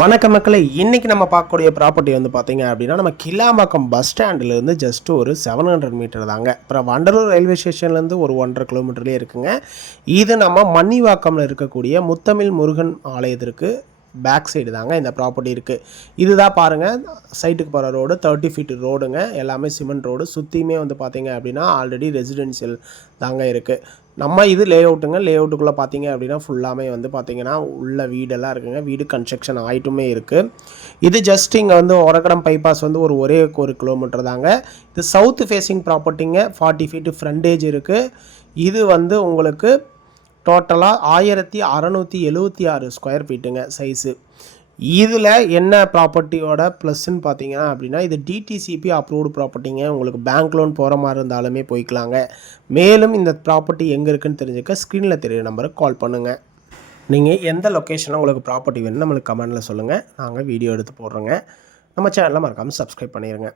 வணக்கம் மக்களே, இன்றைக்கி நம்ம பார்க்கக்கூடிய ப்ராப்பர்ட்டி வந்து பார்த்திங்க அப்படின்னா நம்ம கிளாம்பாக்கம் பஸ் ஸ்டாண்ட்லேருந்து ஜஸ்ட்டு ஒரு 700 மீட்டர் தாங்க. அப்புறம் வண்டலூர் ரயில்வே ஸ்டேஷன்லேருந்து ஒரு 1.5 கிலோமீட்டர்லேயே இருக்குங்க. இது நம்ம மன்னிவாக்கமில் இருக்கக்கூடிய முத்தமிழ் முருகன் ஆலயத்திற்கு பேக் சைடு தாங்க இந்த ப்ராப்பர்ட்டி இருக்குது. இதுதான் பாருங்கள், சைட்டுக்கு போகிற ரோடு 30 ஃபீட் ரோடுங்க. எல்லாமே சிமெண்ட் ரோடு. சுற்றியுமே வந்து பார்த்திங்க அப்படின்னா ஆல்ரெடி ரெசிடென்ஷியல் தாங்க இருக்குது. நம்ம இது லே அவுட்டுங்க. லே அவுட்டுக்குள்ளே பார்த்தீங்க அப்படின்னா ஃபுல்லாமே வந்து பார்த்திங்கன்னா உள்ள வீடெல்லாம் இருக்குங்க. வீடு கன்ஸ்ட்ரக்ஷன் ஆகிட்டுமே இருக்குது. இது ஜஸ்ட் இங்கே வந்து ஒரகடம் பைபாஸ் வந்து ஒரே ஒரு கிலோமீட்டர் தாங்க. இது சவுத் ஃபேஸிங் ப்ராப்பர்ட்டிங்க. 40 ஃபீட்டு ஃப்ரண்டேஜ் இருக்குது. இது வந்து உங்களுக்கு டோட்டலாக 1676 ஸ்கொயர் ஃபீட்டுங்க சைஸு. இதில் என்ன ப்ராப்பர்ட்டியோட ப்ளஸ்ன்னு பார்த்தீங்கன்னா அப்படின்னா இது டிடிசிபி அப்ரூவ்டு ப்ராப்பர்ட்டிங்க. உங்களுக்கு பேங்க் லோன் போகிற மாதிரி இருந்தாலுமே போய்க்கலாங்க. மேலும் இந்த ப்ராப்பர்ட்டி எங்கே இருக்குதுன்னு தெரிஞ்சுக்க ஸ்க்ரீனில் தெரியுற நம்பருக்கு கால் பண்ணுங்கள். நீங்கள் எந்த லொக்கேஷனில் உங்களுக்கு ப்ராப்பர்ட்டி வேணும்னு நம்மளுக்கு கமெண்டில் சொல்லுங்கள். நாங்கள் வீடியோ எடுத்து போடுறோங்க. நம்ம சேனலில் மறக்காமல் சப்ஸ்கிரைப் பண்ணிடுங்க.